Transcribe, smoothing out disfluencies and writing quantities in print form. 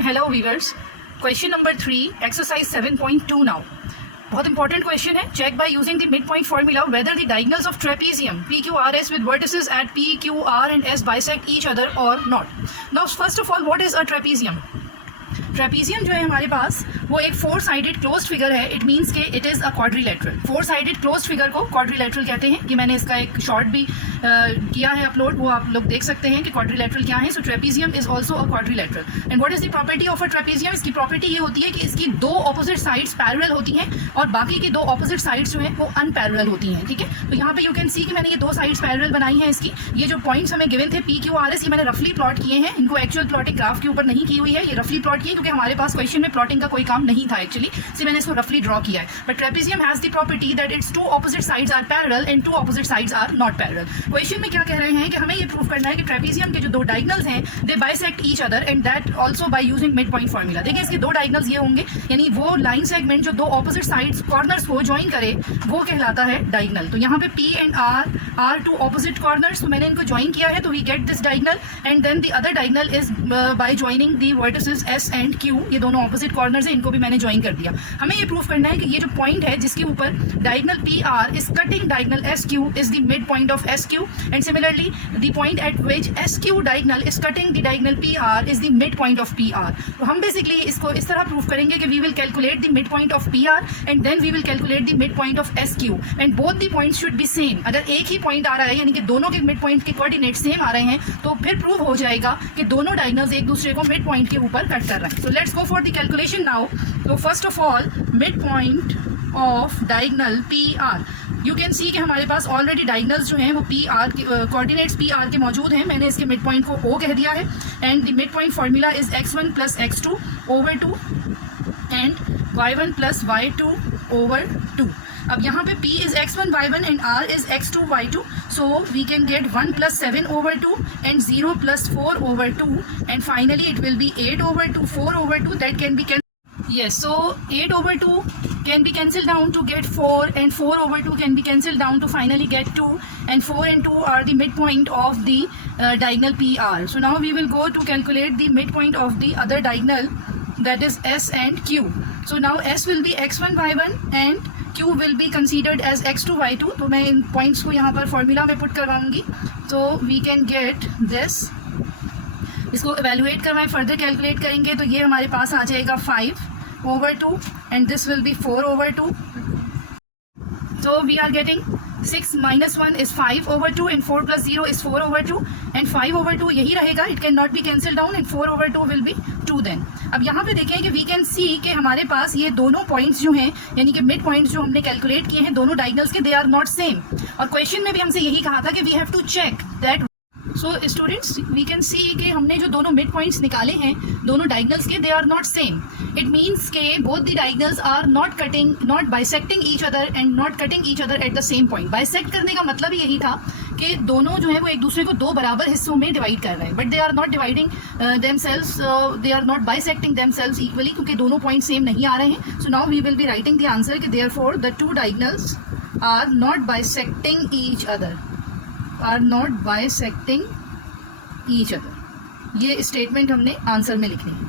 Hello viewers, question number 3, exercise 7.2 now. बहुत important question है. Check by using the mid point formula whether the diagonals of trapezium PQRS with vertices at P, Q, R and S bisect each other or not. Now first of all, what is a trapezium? Trapezium जो है हमारे पास वो एक 4 sided closed figure है. It means के it is a quadrilateral. 4 sided closed figure को quadrilateral कहते हैं. कि मैंने इसका एक शॉर्ट भी किया है अपलोड, वो आप लोग देख सकते हैं कि क्वाड्रिलेटरल क्या है. So trapezium is also a quadrilateral. And what is the property of a trapezium? इसकी प्रॉपर्टी ये होती है कि इसकी 2 ऑपोजिट साइड्स पैरेलल होती हैं और बाकी की 2 ऑपोजिट साइड्स जो हैं वो अनपैरेलल होती हैं. ठीक है, तो यहाँ पे यू कैन सी कि मैंने ये 2 साइड्स पैरेलल बनाई हैं. इसकी ये जो पॉइंट्स हमें गिवन थे PQRS, ये मैंने रफली प्लॉट किए हैं. इनको एक्चुअल प्लॉटिंग ग्राफ के ऊपर नहीं की हुई है, ये रफली प्लॉट किए क्योंकि हमारे पास क्वेश्चन में प्लॉटिंग का कोई काम नहीं था एक्चुअली, इसलिए मैंने इसको रफली ड्रॉ किया है. But trapezium has the property that it's 2 opposite sides are parallel and 2 opposite sides are not parallel. Question में क्या कह रहे हैं कि हमें ये प्रूव करना है कि ट्रेपेजियम के जो 2 डायगोनल्स हैं they bisect each other and that also by using mid point formula. देखिए इसके 2 डायगोनल्स ये होंगे, यानी वो लाइन सेगमेंट जो 2 ऑपोजिट साइड्स कॉर्नर्स को ज्वाइन करे वो कहलाता है डायगोनल. तो यहाँ पे P and R are 2 opposite corners, तो मैंने इनको ज्वाइन किया है तो we get this diagonal. And then the other diagonal is by joining the vertices S and Q. ये दोनों ऑपोजिट कॉर्नर्स हैं, इनको भी मैंने ज्वाइन कर दिया. हमें ये प्रूफ करना है कि ये जो पॉइंट है जिसके ऊपर diagonal PR is cutting diagonal SQ is the mid point of SQ and similarly the point eight which SQ diagonal is cutting the diagonal PR is the mid point of PR. तो हम basically इसको इस तरह proof करेंगे कि we will calculate the mid point of PR and then we will calculate the mid point of SQ and both the points should be same. अगर एक ही point आ रहा है यानी कि दोनों के मिड पॉइंट के कोऑर्डिनेट सेम आ रहे हैं तो फिर प्रूव हो जाएगा कि दोनों डायगोनल्स एक दूसरे को मिड पॉइंट के ऊपर कट कर रहे हैं. So let's go for the calculation now. तो first of all mid point of diagonal PR. You can see कि हमारे पास ऑलरेडी डायगोनल्स जो हैं वो PR के कोऑर्डिनेट्स PR के मौजूद हैं. मैंने इसके मिड पॉइंट को O कह दिया है and the mid point formula is x1 plus x2 over 2 and y1 plus y2 over 2. अब यहाँ पे P is x1 y1 and R is x2 y2, so we can get 1 plus 7 over 2 and 0 plus 4 over 2 and finally it will be 8 over 2, 4 over 2 that can be yes, so 8 over 2 can be cancelled down to get 4 and 4 over 2 can be cancelled down to finally get 2 and 4 and 2 are the midpoint of the diagonal PR. So now we will go to calculate the midpoint of the other diagonal, that is S and Q. So now S will be x1 y1 and Q will be considered as x2 y2. तो मैं इन points को यहाँ पर formula में put करवाऊंगी. तो we can get this. इसको evaluate करवाएं, further calculate करेंगे तो ये हमारे पास आ जाएगा 5 over 2 and this will be 4 over 2. So we are getting 6 minus 1 is 5 over 2 and 4 plus 0 is 4 over 2 and 5 over 2 यही रहेगा, it can not be cancelled down and 4 over 2 will be 2 then. अब यहाँ पे देखें कि we can see कि हमारे पास ये दोनों पॉइंट्स जो हैं यानी कि मिड पॉइंट्स जो हमने कैलकुलेट किए हैं दोनों डायगोनल्स के, दे आर नॉट सेम. और क्वेश्चन में भी हमसे यही कहा था कि we have to check that. So students we can see कि हमने जो दोनों मिड पॉइंट्स निकाले हैं दोनों डायगोनल्स के, they are not same. It means के both the diagonals are not bisecting each other and not cutting each other at the same point. Bisect करने का मतलब यही था कि दोनों जो है वो एक दूसरे को 2 बराबर हिस्सों में डिवाइड कर रहे हैं, but they are not dividing themselves, they are not bisecting themselves equally क्योंकि दोनों पॉइंट सेम नहीं आ रहे हैं. So now we will be writing the answer कि therefore the 2 diagonals are not bisecting each other, are not bisecting each other. ये statement हमने answer में लिखनी है.